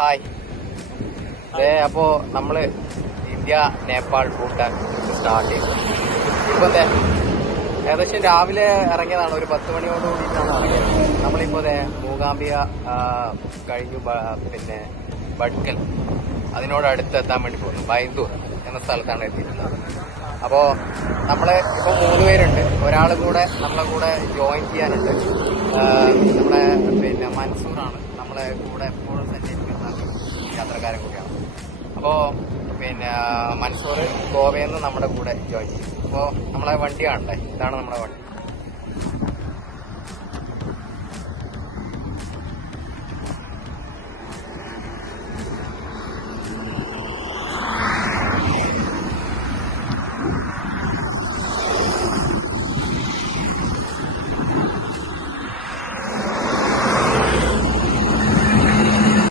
Hi. അപ്പോ നമ്മള് India Nepal Bhutan start ചെയ്തു. ഇപ്പൊ ഏകദേശം രാവിലെ ഇറങ്ങിയതാണ്. ഒരു 10 മണിയോട് കൂടിയിട്ടാണ് ഇറങ്ങിയത്. നമ്മളിപ്പോ മൂകാംബിക കഴിഞ്ഞു. പിന്നെ ബഡ്കൽ അതിനോടടുത്ത് എത്താൻ വേണ്ടി പോകുന്നു. ബൈന്ദൂർ എന്ന സ്ഥലത്താണ് എത്തിയിട്ടുള്ളത്. അപ്പോ നമ്മള് ഇപ്പൊ 3 പേരുണ്ട്. ഒരാൾ കൂടെ നമ്മളെ കൂടെ ജോയിൻ ചെയ്യാനുണ്ട്. നമ്മുടെ മൻസൂറാണ് നമ്മളെ കൂടെ എപ്പോഴും സഞ്ചരിക്കുന്ന യാത്രക്കാരൻ കൂടിയാണ്. അപ്പോ മൻസൂർ ഗോവയിൽ നിന്ന് നമ്മുടെ കൂടെ ജോയിൻ ചെയ്യും. അപ്പോ നമ്മളെ വണ്ടി കാണണ്ടേ, ഇതാണ് നമ്മുടെ വണ്ടി.